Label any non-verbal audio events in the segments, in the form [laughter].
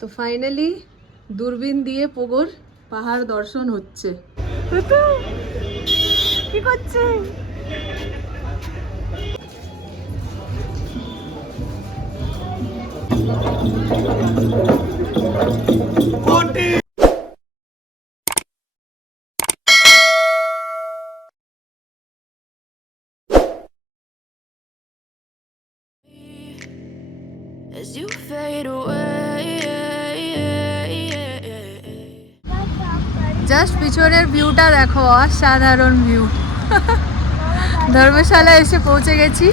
তো ফাইনালি দূরবীন দিয়ে পোগোর পাহাড় দর্শন হচ্ছে। কি করছে? as জাস্ট পিছনের ভিউটা দেখো, অসাধারণ ভিউ ধর্মশালা এসে পৌঁছে গেছি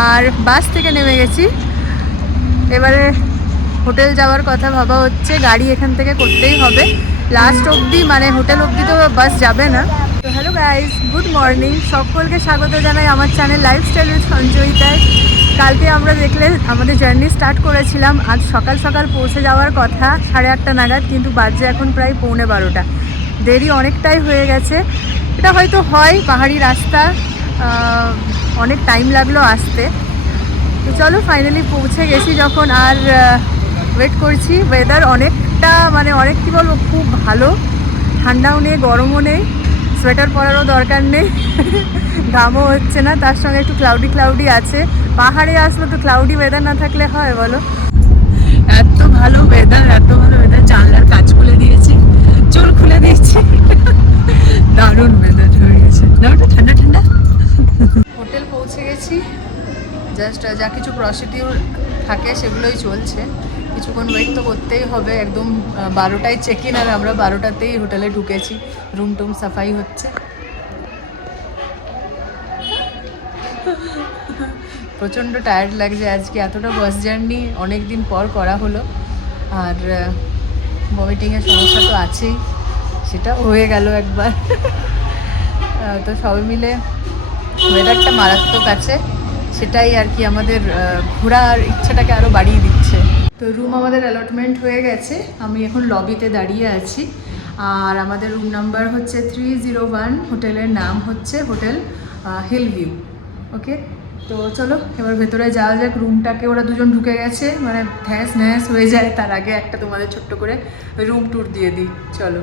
আর বাস থেকে নেমে গেছি। এবারে হোটেল যাওয়ার কথা ভাবা হচ্ছে, গাড়ি এখান থেকে করতেই হবে। লাস্ট অবধি মানে হোটেল অবধি তো বাস যাবে না। তো হ্যালো গাইজ গুড মর্নিং সকলকে স্বাগত জানাই আমার চ্যানেল লাইফস্টাইল উইথ সঞ্চয়িতায়। কালকে আমরা দেখলে আমাদের জার্নি স্টার্ট করেছিলাম। আজ সকাল সকাল পৌঁছে যাওয়ার কথা, সাড়ে আটটা নাগাদ, কিন্তু বাজে এখন প্রায় পৌনে বারোটা। দেরি অনেকটাই হয়ে গেছে। এটা হয়তো হয় পাহাড়ি রাস্তা অনেক টাইম লাগল আসতে। তো চলো ফাইনালি পৌঁছে গেছি যখন আর ওয়েট করছি। ওয়েদার অনেকটা মানে অনেক কী বলব, খুব ভালো। ঠান্ডাও নেই, গরমও নেই সোয়েটার পরারও দরকার নেই। [laughs] ঘামও হচ্ছে না, তার সঙ্গে একটু ক্লাউডি ক্লাউডি আছে। পাহাড়ে আসলে তো ক্লাউডি ওয়েদার না থাকলে হয় বলো? এত ভালো ওয়েদার এত ভালো ওয়েদার জানলার কাজ খুলে দিয়েছি। খুলে দিয়েছি। দারুণ ওয়েদার হয়ে গেছে। ওটা ঠান্ডা ঠান্ডা? হোটেল পৌঁছে গেছি। জাস্ট যা কিছু প্রসিডিউর থাকে সেগুলোই চলছে। কিছুক্ষণ ওয়েট তো করতেই হবে। একদম বারোটায় চেক ইন আর আমরা বারোটাতেই হোটেলে ঢুকেছি। রুম টুম সাফাই হচ্ছে। প্রচণ্ড টায়ার্ড লাগছে আজকে। এতটা বাস জার্নি অনেক দিন পর করা হলো। আর ভমিটিংয়ের সমস্যা তো আছেই। সেটা হয়ে গেল একবার। তো সবাই মিলে ওয়েদারটা মারাত্মক আছে। সেটাই আর কি আমাদের ঘোরার ইচ্ছাটাকে আরও বাড়িয়ে দিচ্ছে। তো রুম আমাদের অ্যালটমেন্ট হয়ে গেছে। আমি এখন লবিতে দাঁড়িয়ে আছি। আর আমাদের রুম নাম্বার হচ্ছে থ্রি জিরো ওয়ান হোটেলের নাম হচ্ছে হোটেল হিল ভিউ ওকে তো চলো, এবার ভেতরে যাওয়া যাক। রুমটাকে ওরা দুজন ঢুকে গেছে। মানে ঠ্যাস ন্যাস হয়ে যায়। তার আগে একটা তোমাদের ছোট্ট করে রুম ট্যুর দিয়ে দিই। চলো।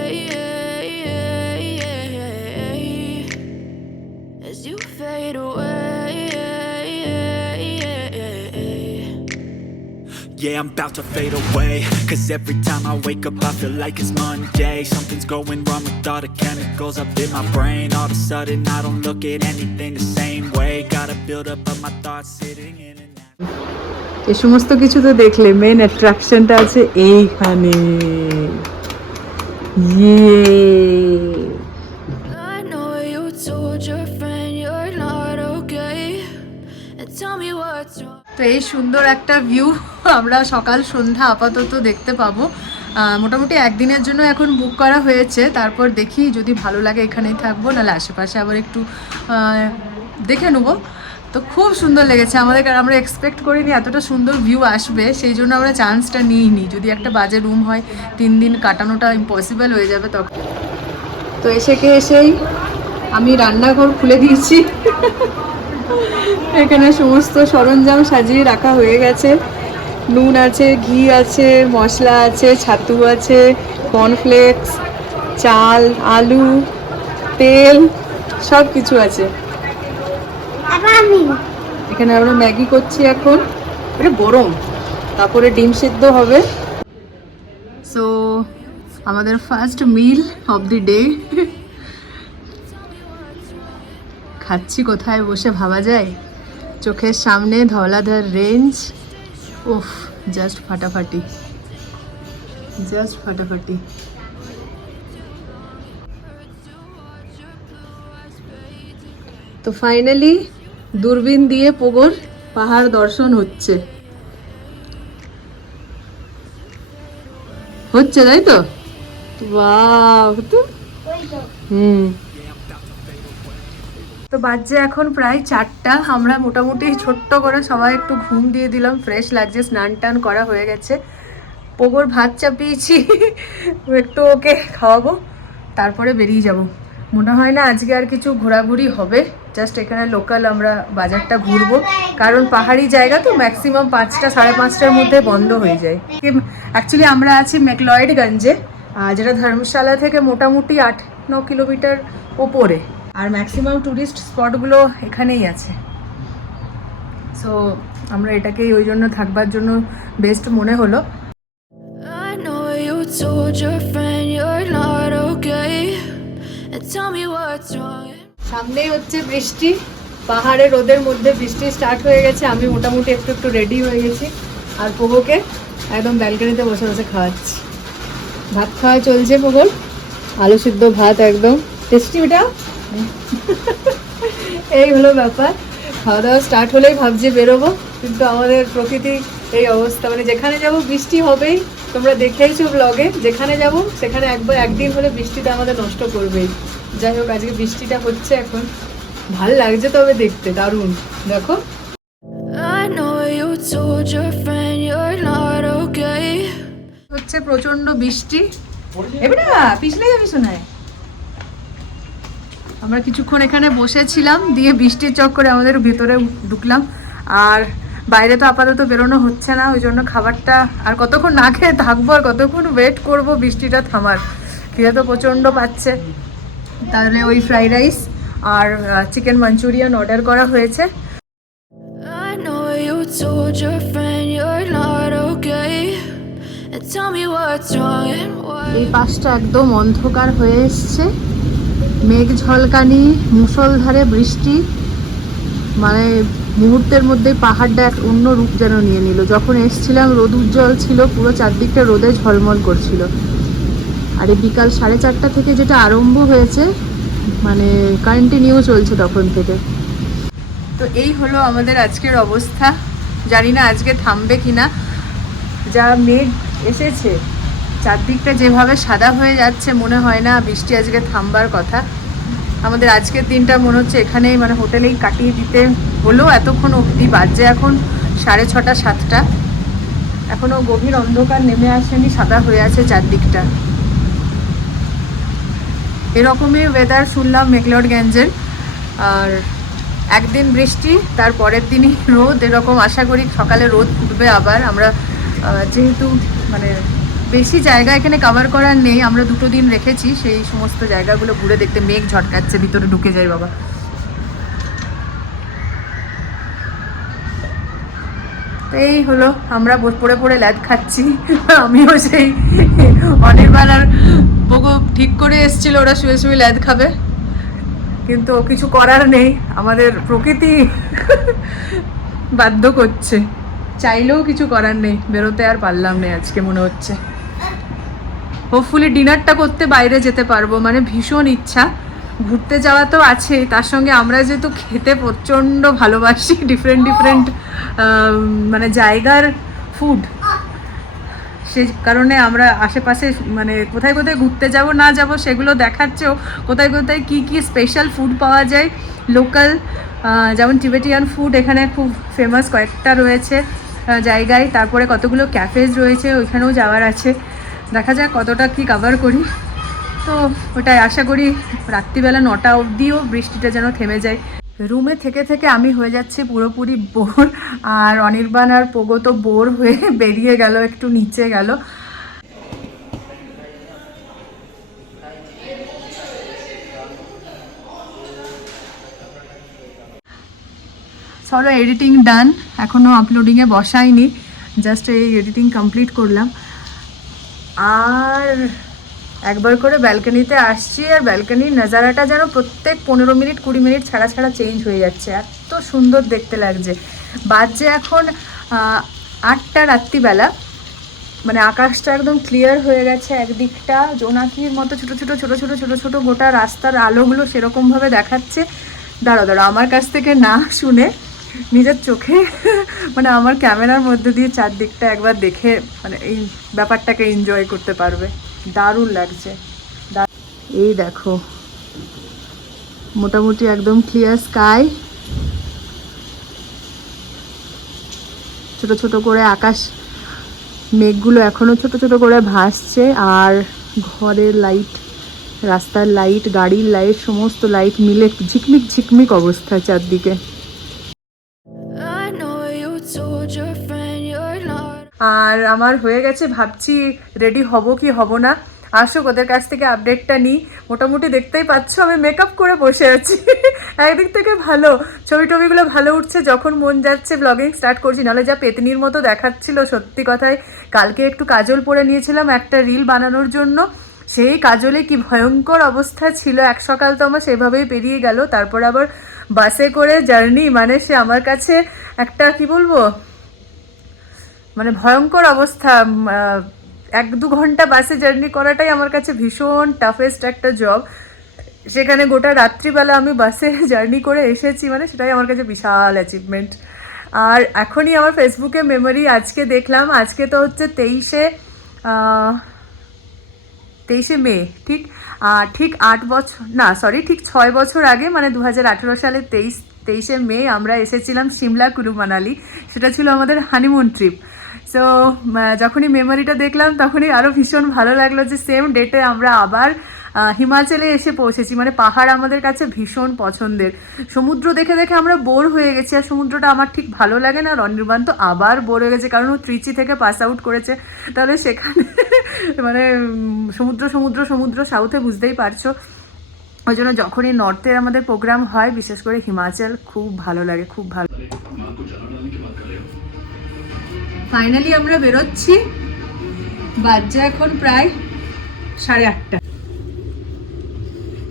Yeah, I'm about to fade away Cause every time I wake up I feel like it's Monday Something's going wrong with all the chemicals up in my brain All of a sudden I don't look at anything the same way Gotta build up of my thoughts sitting in and out এই সমস্ত কিছু তো দেখলে main অ্যাট্রাকশনটা আছে এইখানে ইয়ে তো এই সুন্দর একটা ভিউ [laughs] আমরা সকাল সন্ধ্যা আপাতত দেখতে পাবো। মোটামুটি একদিনের জন্য এখন বুক করা হয়েছে। তারপর দেখি যদি ভালো লাগে এখানেই থাকব, নাহলে আশেপাশে আবার একটু দেখে নেব। তো খুব সুন্দর লেগেছে। আমাদের কারণ আমরা এক্সপেক্ট করিনি এতটা সুন্দর ভিউ আসবে, সেই জন্য আমরা চান্সটা নিইনি। যদি একটা বাজে রুম হয়, তিন দিন কাটানোটা ইম্পসিবল হয়ে যাবে তখন। তো এসে কে এসেই আমি রান্নাঘর খুলে দিয়েছি। [laughs] এখানে সমস্ত সরঞ্জাম সাজিয়ে রাখা হয়ে গেছে। নুন আছে ঘি আছে মশলা আছে ছাতু আছে কর্নফ্লেক্স চাল আলু তেল সব কিছু আছে এখানে আমরা ম্যাগি করছি এখন। এটা গরম তারপরে ডিম সেদ্ধ হবে। সো আমাদের first meal of the day খাচ্ছি কোথায় বসে ভাবা যায়? চোখের সামনে ধওলাধার রেঞ্জ? উফ জাস্ট ফাটাফাটি। জাস্ট ফাটাফাটি। তো ফাইনালি দূরবীন দিয়ে পোগোর পাহাড় দর্শন হচ্ছে। হচ্ছে তাই তো? বাহ তো। হুম। তো বাজছে এখন প্রায় চারটা। আমরা মোটামুটি ছোট্ট করে সবাই একটু ঘুম দিয়ে দিলাম ফ্রেশ লাগছে, স্নান টান করা হয়ে গেছে। পোগোর ভাত চাপিয়েছি, [laughs] একটু ওকে খাওয়াবো, তারপরে বেরিয়ে যাব। মনে হয় না আজকে আর কিছু ঘোরাঘুরি হবে জাস্ট এখানে লোকাল আমরা বাজারটা ঘুরবো। কারণ পাহাড়ি জায়গা তো ম্যাক্সিমাম পাঁচটা, সাড়ে পাঁচটার মধ্যে বন্ধ হয়ে যায়। অ্যাকচুয়ালি আমরা আছি মেকলয়েডগঞ্জে যেটা ধর্মশালা থেকে মোটামুটি আট, ন কিলোমিটার ওপরে। আর ম্যাক্সিমাম ট্যুরিস্ট স্পটগুলো এখানেই আছে। সো আমরা এটাকেই ওই জন্য থাকবার জন্য বেস্ট মনে হলো. সামনেই হচ্ছে বৃষ্টি পাহাড়ে রোদের মধ্যে বৃষ্টি স্টার্ট হয়ে গেছে আমি মোটামুটি একটু একটু রেডি হয়ে গেছি। আর পোগোকে একদম ব্যালকনিতে বসে বসে খাওয়াচ্ছি। ভাত খাওয়া চলছে পোগল আলু সিদ্ধ ভাত একদম। টেস্টি ওটা? [laughs] এই হলো ব্যাপার। খাওয়া দাওয়া স্টার্ট হলেই ভাবছি বেরোবো কিন্তু আমাদের প্রকৃতি এই অবস্থা মানে যেখানে যাব বৃষ্টি হবেই। তোমরা দেখেইছো ব্লগে যেখানে যাব সেখানে একবার একদিন হলে বৃষ্টিটা আমাদের নষ্ট করবেই। যাই হোক আজকে বৃষ্টিটা হচ্ছে এখন। ভালো লাগছে তবে দেখতে দারুণ। দেখো. হচ্ছে প্রচণ্ড বৃষ্টি। এবারে পিছলে যাবি শোনায় আমরা কিছুক্ষণ এখানে বসেছিলাম দিয়ে বৃষ্টির চক্করে আমাদের ভিতরে ঢুকলাম। আর বাইরে তো আপাতত বেরোনো হচ্ছে না ওই জন্য খাবারটা আর কতক্ষণ না খেয়ে থাকব আর কতক্ষণ ওয়েট করব বৃষ্টিটা থামার? খিদে তো প্রচণ্ড পাচ্ছে। তাহলে ওই ফ্রাইড রাইস আর চিকেন মাঞ্চুরিয়ান অর্ডার করা হয়েছে। এই পাশটা একদম অন্ধকার হয়ে এসছে। মেঘ ঝলকানি মুষলধারে বৃষ্টি মানে মুহূর্তের মধ্যে পাহাড়টা এক অন্য রূপ যেন নিয়ে নিল। যখন এসছিলাম, রোদ উজ্জ্বল ছিল, পুরো চারদিকটা রোদে ঝলমল করছিল। আর এই বিকাল সাড়ে চারটা থেকে যেটা আরম্ভ হয়েছে মানে কন্টিনিউ চলছে তখন থেকে। তো এই হলো আমাদের আজকের অবস্থা। জানি না আজকে থামবে কিনা। যা মেঘ এসেছে চারদিকটা যেভাবে সাদা হয়ে যাচ্ছে, মনে হয় না বৃষ্টি আজকে থামবার কথা। আমাদের আজকের দিনটা মনে হচ্ছে এখানেই মানে হোটেলেই কাটিয়ে দিতে হলো। এতক্ষণ অবধি বাজে এখন সাড়ে ছটা, সাতটা। এখনও গভীর অন্ধকার নেমে আসেনি, সাদা হয়ে আছে চারদিকটা। এরকমই ওয়েদার শুনলাম মেকলডগঞ্জের আর একদিন বৃষ্টি, তার পরের দিনই রোদ। এরকম আশা করি সকালে রোদ উঠবে আবার। আমরা যেহেতু মানে বেশি জায়গা এখানে কভার করার নেই, আমরা দুটো দিন রেখেছি, সেই সমস্ত জায়গাগুলো ঘুরে দেখতে মেঘ ঝটকাচ্ছে, ভিতরে ঢুকে যায় বাবা। এই হলো, আমরা পড়ে পড়ে ল্যাদ খাচ্ছি, [laughs] আমিও সেই অনেকবার আর বগো ঠিক করে এসেছিল, ওরা শুয়ে শুয়ে ল্যাদ খাবে। কিন্তু কিছু করার নেই, আমাদের প্রকৃতি বাধ্য করছে। চাইলেও কিছু করার নেই, বেরোতে আর পারলাম না আজকে মনে হচ্ছে। হোপফুলি ডিনারটা করতে বাইরে যেতে পারব। মানে ভীষণ ইচ্ছা। ঘুরতে যাওয়া তো আছে। তার সঙ্গে আমরা যেহেতু খেতে প্রচণ্ড ভালোবাসি ডিফারেন্ট ডিফারেন্ট মানে জায়গার ফুড সে কারণে আমরা আশেপাশে মানে কোথায় কোথায় ঘুরতে যাব, না যাব সেগুলো দেখাচ্ছেও কোথায় কোথায় কি কি স্পেশাল ফুড পাওয়া যায়। লোকাল যেমন টিবেটিয়ান ফুড এখানে খুব ফেমাস কয়েকটা রয়েছে জায়গায়। তারপরে কতগুলো ক্যাফেজ রয়েছে, ওইখানেও যাওয়ার আছে। দেখা যাক কতটা কি কভার করি। তো ওটাই আশা করি রাত্রিবেলা নটা অবধিও বৃষ্টিটা যেন থেমে যায়। রুমে থেকে থেকে আমি হয়ে যাচ্ছি পুরোপুরি বোর আর অনির্বাণ আর পোগো তো বোর হয়ে [laughs] বেরিয়ে গেল, একটু নিচে গেল। চলো এডিটিং ডান এখনও আপলোডিংয়ে বসাইনি জাস্ট এই এডিটিং কমপ্লিট করলাম। আর একবার করে ব্যালকনিতে আসছি আর ব্যালকনির নাজারাটা যেন প্রত্যেক পনেরো মিনিট, কুড়ি মিনিট ছাড়া ছাড়া চেঞ্জ হয়ে যাচ্ছে। এত সুন্দর দেখতে লাগছে। বাজছে এখন আটটা রাত্রিবেলা। মানে আকাশটা একদম ক্লিয়ার হয়ে গেছে একদিকটা। জোনাকির মতো ছোট ছোট ছোট ছোট ছোট ছোট গোটা রাস্তার আলোগুলো সেরকমভাবে দেখাচ্ছে। দাঁড়া দাঁড়া আমার কাছ থেকে না শুনে নিজের চোখে মানে আমার ক্যামেরার মধ্যে দিয়ে চারদিকটা একবার দেখে মানে এই ব্যাপারটাকে এনজয় করতে পারবে। দারুণ লাগছে। এই দেখো। মোটামুটি একদম ক্লিয়ার স্কাই ছোট ছোট করে আকাশ, মেঘগুলো এখনও ছোট ছোট করে ভাসছে, আর ঘরের লাইট রাস্তার লাইট গাড়ির লাইট সমস্ত লাইট মিলে ঝিকমিক ঝিকমিক অবস্থা চারদিকে। আর আমার হয়ে গেছে, ভাবছি রেডি হব কি হব না। আসুক, ওদের কাছ থেকে আপডেটটা নিই। মোটামুটি দেখতেই পাচ্ছ, আমি মেকআপ করে বসে আছি। [laughs] একদিক থেকে ভালো। ছবি টবিগুলো ভালো উঠছে, যখন মন যাচ্ছে ব্লগিং স্টার্ট করছি। নাহলে যা পেতনির মতো দেখাচ্ছিল সত্যি কথায়। কালকে একটু কাজল পরে নিয়েছিলাম একটা রিল বানানোর জন্য। সেই কাজলে কি ভয়ঙ্কর অবস্থা ছিল। এক সকাল তো আমার সেভাবেই পেরিয়ে গেল। তারপর আবার বাসে করে জার্নি মানে সে আমার কাছে একটা, কি বলব মানে ভয়ঙ্কর অবস্থা এক দু ঘণ্টা বাসে জার্নি করাটাই আমার কাছে ভীষণ টাফেস্ট একটা জব সেখানে গোটা রাত্রিবেলা আমি বাসে [laughs] জার্নি করে এসেছি মানে সেটাই আমার কাছে বিশাল অ্যাচিভমেন্ট আর এখনই আমার ফেসবুকে মেমোরি আজকে দেখলাম, আজকে তো হচ্ছে তেইশে তেইশে মে, ঠিক? ঠিক আট বছর, না সরি ঠিক ছয় বছর আগে মানে দু হাজার সালের তেইশ, তেইশে মে আমরা এসেছিলাম সিমলা কুলু মানালি সেটা ছিল আমাদের হানিমুন ট্রিপ সো যখনই মেমোরিটা দেখলাম, তখনই আরও ভীষণ ভালো লাগল যে সেম ডেটে আমরা আবার হিমাচলে এসে পৌঁছেছি। মানে পাহাড় আমাদের কাছে ভীষণ পছন্দের। সমুদ্র দেখে দেখে আমরা বোর হয়ে গেছি আর সমুদ্রটা আমার ঠিক ভালো লাগে না। আর অনির্বাণ তো আবার বোর হয়ে গেছে, কারণ ও ত্রিচি থেকে পাস আউট করেছে। তাহলে সেখানে [laughs] মানে সমুদ্র সমুদ্র সমুদ্র সাউথে বুঝতেই পারছ। ওই জন্য যখনই নর্থের আমাদের প্রোগ্রাম হয়, বিশেষ করে হিমাচল, খুব ভালো লাগে, খুব ভালো। ফাইনালি আমরা বেরোচ্ছি। বাজছে এখন প্রায় সাড়ে আটটা।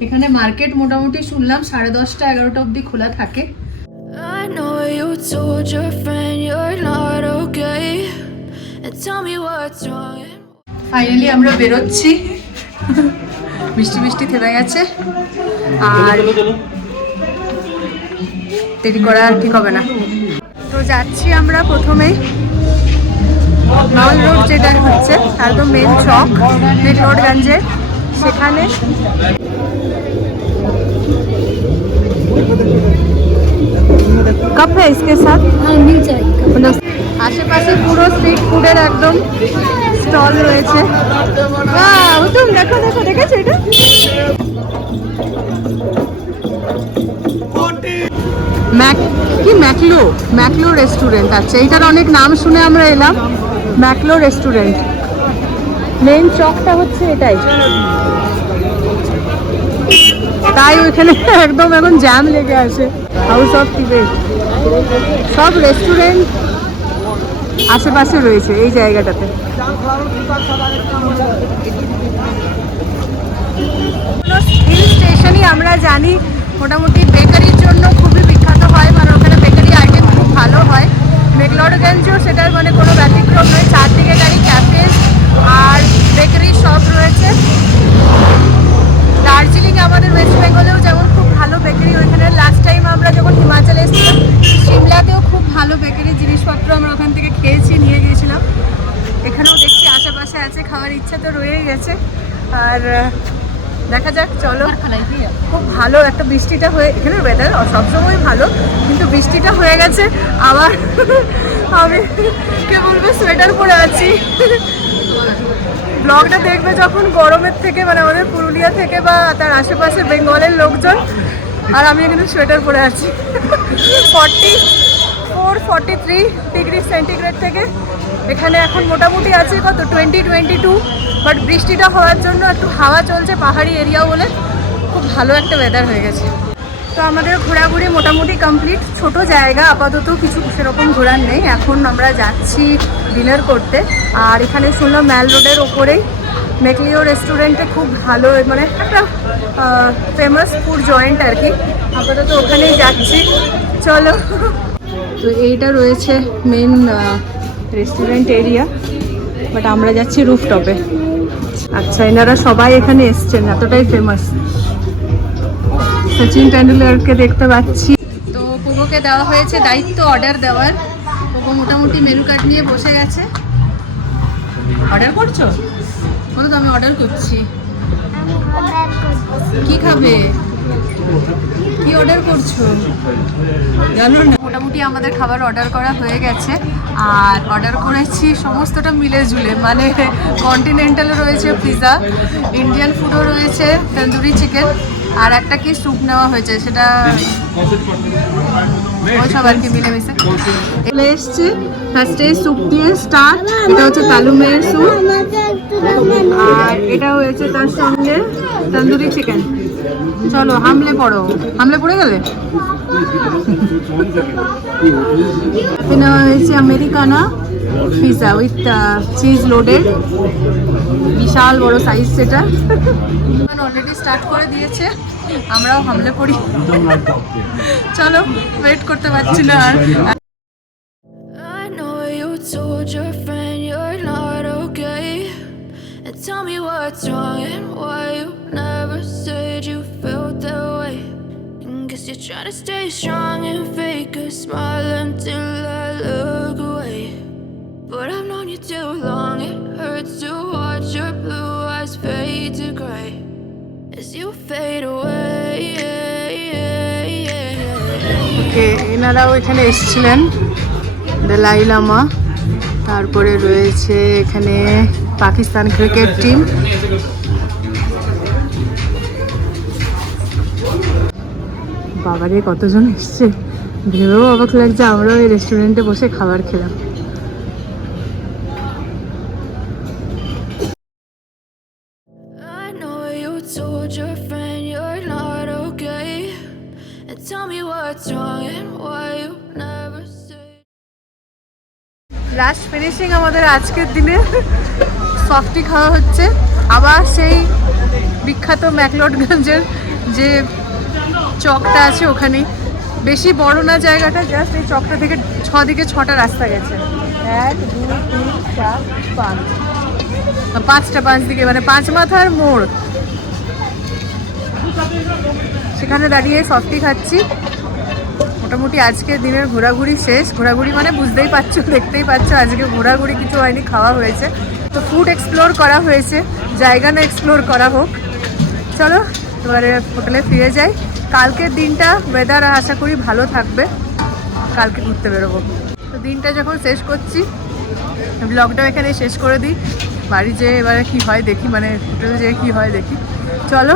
এখানে মার্কেট মোটামুটি শুনলাম সাড়ে দশটা এগারোটা অবধি খোলা থাকে. ফাইনালি আমরা বেরোচ্ছি। বৃষ্টি বৃষ্টি থেমে গেছে। আর দেরি করা ঠিক হবে না। তো যাচ্ছি আমরা প্রথমে। মাল রোড যেটা হচ্ছে একদম মেন চক মেটরোডগঞ্জে সেখানে कप है इसके साथ मतलब আশেপাশে পুরো স্ট্রিট ফুডের একদম স্টল রয়েছে বাহ তুমি দেখো দেখো দেখেছো এটা ম্যাক কি ম্যাকলো ম্যাকলো রেস্টুরেন্ট আচ্ছা এইটার অনেক নাম শুনে আমরা এলাম ম্যাকলো রেস্টুরেন্ট। মেন চকটা হচ্ছে এটাই। তাই ওইখানে একদম এখন জ্যাম লেগে আছে। হাউস অফ টিবেট সব রেস্টুরেন্ট আশেপাশে রয়েছে এই জায়গাটাতে। হিল স্টেশনই আমরা জানি, মোটামুটি বেকারির জন্য খুবই বিখ্যাত হয় মানে ওখানে বেকারি আইটেম খুব ভালো হয়। মেকলডগঞ্জও সেটার মানে কোনো ব্যতিক্রম নয়। চারদিকে গাড়ি ক্যাফে আর বেকারি শপ রয়েছে। দার্জিলিং আমাদের ওয়েস্ট বেঙ্গলেও যেমন খুব ভালো বেকারি ওইখানে। লাস্ট টাইম আমরা যখন হিমাচলে এসেছিলাম, সিমলাতেও খুব ভালো বেকারি জিনিসপত্র আমরা ওখান থেকে খেয়েছি, নিয়ে গিয়েছিলাম। এখানেও দেখছি আশেপাশে আছে, খাওয়ার ইচ্ছা তো রয়েই গেছে। আর দেখা যাক, চলো। খুব ভালো একটা বৃষ্টিটা হয়ে, এখানে ওয়েদার সবসময় ভালো, কিন্তু বৃষ্টিটা হয়ে গেছে। আবার আমি, কে বলবে সোয়েটার পরে আছি। ব্লগটা দেখবে যখন গরমের থেকে মানে আমাদের পুরুলিয়া থেকে বা তার আশেপাশে বেঙ্গলের লোকজন। আর আমি এখানে সোয়েটার পরে আছি। [laughs] Forty four forty three degree centigrade থেকে এখানে এখন মোটামুটি আছে কত টোয়েন্টি টোয়েন্টি টু বাট বৃষ্টিটা হওয়ার জন্য একটু হাওয়া চলছে পাহাড়ি এরিয়া বলে খুব ভালো একটা ওয়েদার হয়ে গেছে তো আমাদের ঘোরাঘুরি মোটামুটি কমপ্লিট ছোট জায়গা আপাতত কিছু সেরকম ঘোরার নেই এখন আমরা যাচ্ছি ডিনার করতে আর এখানে শুনলাম ম্যাল রোডের ওপরেই মেকলিও রেস্টুরেন্টে খুব ভালো মানে একটা ফেমাস ফুড জয়েন্ট আর কি আপাতত ওখানেই যাচ্ছি চলো তো এইটা রয়েছে মেন রেস্টুরেন্ট এরিয়া বাট আমরা যাচ্ছি রুফটপে আচ্ছা এনারা সবাই এখানে এসছেন এতটাই ফেমাস সচিন টেন্ডুলকারকে দেখতে পাচ্ছি। তো পোগোকে দেওয়া হয়েছে দায়িত্ব অর্ডার দেওয়ার। পোগো মোটামুটি মেনু কার্ড নিয়ে বসে গেছে। অর্ডার করছ? বলো তো আমি অর্ডার করছি। কি খাবে? কি অর্ডার করছ? জানো না। মোটামুটি আমাদের খাবার অর্ডার করা হয়ে গেছে। আর অর্ডার করেছি সমস্তটা মিলে জুলে। মানে কন্টিনেন্টালও রয়েছে পিৎজা ইন্ডিয়ান ফুডও রয়েছে তন্দুরি চিকেন আর একটা কি স্যুপ নেওয়া হয়েছে সেটা আর কি মিলেমিশে। চলে এসছে। ফার্স্টে স্যুপ দিয়ে স্টার্ট এটা হচ্ছে কালুমের স্যুপ আর এটা হয়েছে তার সঙ্গে তন্দুরি চিকেন চলো, হামলে পড়ো। হামলে পড়ে গেলে? নেওয়া হয়েছে Americana pizza with cheese loaded বিশাল বড় সাইজ সেটা। অলরেডি স্টার্ট করে দিয়েছে। আমরাও হামলে পড়ি। চলো ওয়েট করতে পারছি না আর। Tell me what's wrong and why you guess you're trying to stay strong and fake a smile until I look away. But I've known you too long, it hurts to watch your blue eyes fade to gray as you fade away. ওকে এনারাও এখানে এসেছিলেন দলাই লামা তারপরে রয়েছে এখানে Pakistan cricket team বাবারে কতজন এসছে। ভেবেও অবাক লাগছে আমরাও এই রেস্টুরেন্টে বসে খাবার খেলাম. লাস্ট ফিনিশিং আমাদের আজকের দিনে। সফটি খাওয়া হচ্ছে। আবার সেই বিখ্যাত ম্যাকলোডগঞ্জের যে চকটা আছে ওখানে। বেশি বড় না জায়গাটা জাস্ট এই চকটা থেকে ছ দিকে ছটা রাস্তা গেছে। এক চার, পাঁচ। পাঁচটা, পাঁচ দিকে মানে পাঁচ মাথার মোড়। সেখানে দাঁড়িয়ে সফটি খাচ্ছি। মোটামুটি আজকে দিনের ঘোরাঘুরি শেষ। ঘোরাঘুরি মানে বুঝতেই পারছ, দেখতেই পাচ্ছ আজকে ঘোরাঘুরি কিছু হয়নি, খাওয়া হয়েছে। তো ফুড এক্সপ্লোর করা হয়েছে। জায়গা না এক্সপ্লোর করা হোক। চলো, এবারে হোটেলে ফিরে যাই। কালকের দিনটা ওয়েদার আশা করি ভালো থাকবে। কালকে ঘুরতে বেরোবো। তো দিনটা যখন শেষ করছি ব্লগটাও এখানে শেষ করে দিই। বাড়ি যেয়ে এবারে কী হয় দেখি মানে হোটেলে যেয়ে কী হয় দেখি। চলো,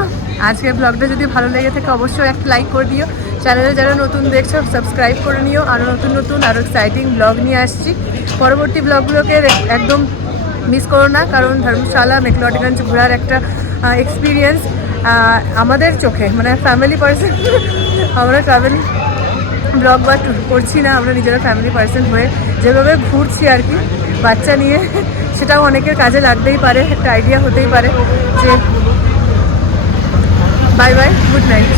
আজকের ব্লগটা যদি ভালো লেগে থাকে অবশ্যই একটা লাইক করে দিও। চ্যানেলে যারা নতুন দেখছ সাবস্ক্রাইব করে নিও। আরও নতুন নতুন আরও এক্সাইটিং ব্লগ নিয়ে আসছি। পরবর্তী ব্লগগুলোকে একদম মিস করো না, কারণ ধর্মশালা মেকলটগঞ্জ ঘোরার একটা এক্সপিরিয়েন্স আমাদের চোখে মানে ফ্যামিলি পার্সন আমরা ট্রাভেল ব্লগ বা ট্যুর করছি না, আমরা নিজেরা ফ্যামিলি পার্সন হয়ে যেভাবে ঘুরছি আর কি, বাচ্চা নিয়ে, সেটাও অনেকের কাজে লাগতেই পারে, একটা আইডিয়া হতেই পারে যে বাই বাই গুড নাইট